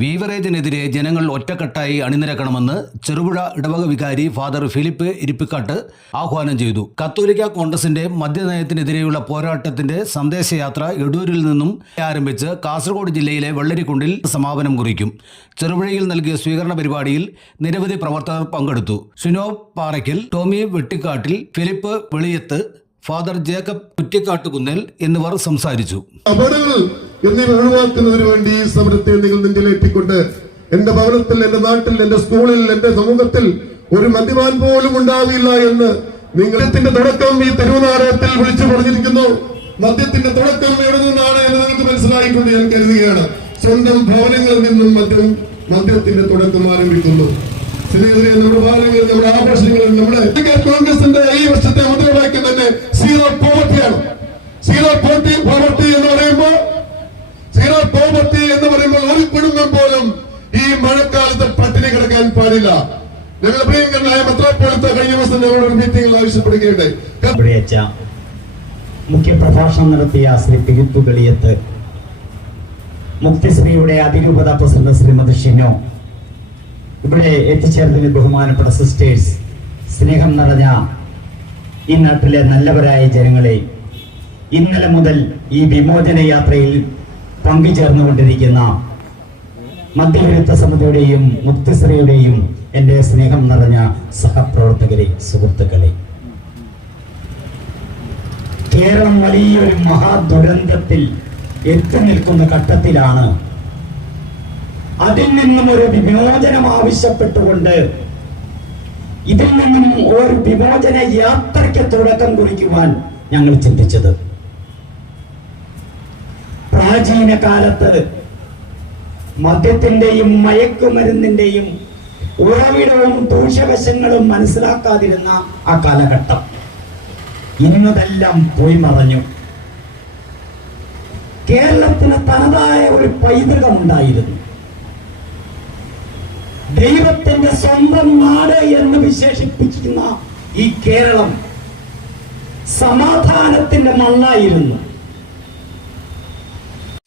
വീവറേജിനെതിരെ ജനങ്ങൾ ഒറ്റക്കെട്ടായി അണിനിരക്കണമെന്ന് ചെറുപുഴ ഇടവക വികാരി ഫാദർ ഫിലിപ്പ് ഇരിപ്പിക്കാട്ട് ആഹ്വാനം ചെയ്തു. കത്തോലിക്ക കോൺഗ്രസിന്റെ മദ്യനയത്തിനെതിരെയുള്ള പോരാട്ടത്തിന്റെ സന്ദേശയാത്ര എടൂരിൽ നിന്നും ആരംഭിച്ച് കാസർഗോഡ് ജില്ലയിലെ വെള്ളരിക്കുണ്ടിൽ സമാപനം കുറിക്കും. ചെറുപുഴയിൽ നൽകിയ സ്വീകരണ പരിപാടിയിൽ നിരവധി പ്രവർത്തകർ പങ്കെടുത്തു. സുനോ പാറയ്ക്കൽ ടോമി വെട്ടിക്കാട്ടിൽ ഫിലിപ്പ് വെളിയത്ത് ഫാദർ ജേക്കബ് കുറ്റിക്കാട്ടുകുന്നൽ എന്നിവർ സംസാരിച്ചു. എന്നിവ ഒഴിവാക്കുന്നതിന് വേണ്ടി ഈ സമരത്തെ നിങ്ങൾ നിന്നിലേറ്റിക്കൊണ്ട് എന്റെ ഭവനത്തിൽ എന്റെ നാട്ടിൽ എന്റെ സ്കൂളിൽ എന്റെ സമൂഹത്തിൽ ഒരു മദ്യപാൻ പോലും ഉണ്ടാവില്ല എന്ന് നിങ്ങളത്തിന്റെ തുടക്കം ഈ തെരുവുനാടകത്തിൽ വിളിച്ചു പറഞ്ഞിരിക്കുന്നു. മദ്യത്തിന്റെ തുടക്കം എവിടെ നിന്നാണ് എന്ന് നിങ്ങൾക്ക് മനസ്സിലായിക്കൊണ്ട് ഞാൻ കരുതുകയാണ്. സ്വന്തം ഭവനങ്ങളിൽ നിന്നും മദ്യം മദ്യത്തിന്റെ തുടക്കം ആരംഭിക്കുന്നു. സ്നേഹിതരെ നമ്മുടെ ബാലങ്ങൾ നമ്മുടെ ആഘോഷങ്ങളിൽ നമ്മുടെ കോൺഗ്രസിന്റെ ഈ വർഷത്തെ മുദ്രാവാക്യം തന്നെ സീറോ പോവർട്ടിയാണ് സീറോ പോവർട്ടി എന്ന് പറയുമ്പോൾ ഒരു കുടുംബം പോലും ഈ മഴക്കാലത്ത് പട്ടിണി കിടക്കാൻ ഞങ്ങൾ പ്രിയങ്കരനായ മെത്രോപോളിത്ത കഴിഞ്ഞ ദിവസം ഞങ്ങളുടെ ഒരു മീറ്റിംഗിൽ ആവശ്യപ്പെടുകയുണ്ടായി. മുഖ്യപ്രഭാഷണം മുഖ്യ പ്രഭാഷണം നടത്തിയ ശ്രീ ഫിലിപ്പ് വെളിയത്ത്. മുക്തിശ്രീയുടെ അതിരൂപത പ്രസിഡന്റ് ശ്രീമതി ഷിനോ. ഇവിടെ എത്തിച്ചേർന്നതിന് ബഹുമാനപ്പെട്ട സിസ്റ്റേഴ്സ് സ്നേഹം നിറഞ്ഞ ഈ നാട്ടിലെ നല്ലവരായ ജനങ്ങളെ ഇന്നലെ മുതൽ ഈ വിമോചന യാത്രയിൽ പങ്കുചേർന്നുകൊണ്ടിരിക്കുന്ന മധ്യവിരുദ്ധ സമിതിയുടെയും മുക്തിശ്രീയുടെയും എന്റെ സ്നേഹം നിറഞ്ഞ സഹപ്രവർത്തകരെ സുഹൃത്തുക്കളെ. കേരളം വലിയൊരു മഹാദുരന്തത്തിൽ എത്തി നിൽക്കുന്ന ഘട്ടത്തിലാണ് അതിൽ നിന്നും ഒരു വിമോചനം ആവശ്യപ്പെട്ടുകൊണ്ട് ഇതിൽ നിന്നും ഒരു വിമോചന യാത്രയ്ക്ക് തുടക്കം കുറിക്കുവാൻ ഞങ്ങൾ ചിന്തിച്ചത്. പ്രാചീന കാലത്ത് മദ്യത്തിന്റെയും മയക്കുമരുന്നിന്റെയും ഉറവിടവും ദൂഷ്യവശങ്ങളും മനസ്സിലാക്കാതിരുന്ന ആ കാലഘട്ടം. ഇന്നതെല്ലാം പോയി മറഞ്ഞു. കേരളത്തിന് തനതായ ഒരു പൈതൃകമുണ്ടായിരുന്നു. ദൈവത്തിന്റെ സ്വന്തം നാട് എന്ന് വിശേഷിപ്പിക്കുന്ന ഈ കേരളം സമാധാനത്തിന്റെ മണ്ണായിരുന്നു.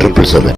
triple seven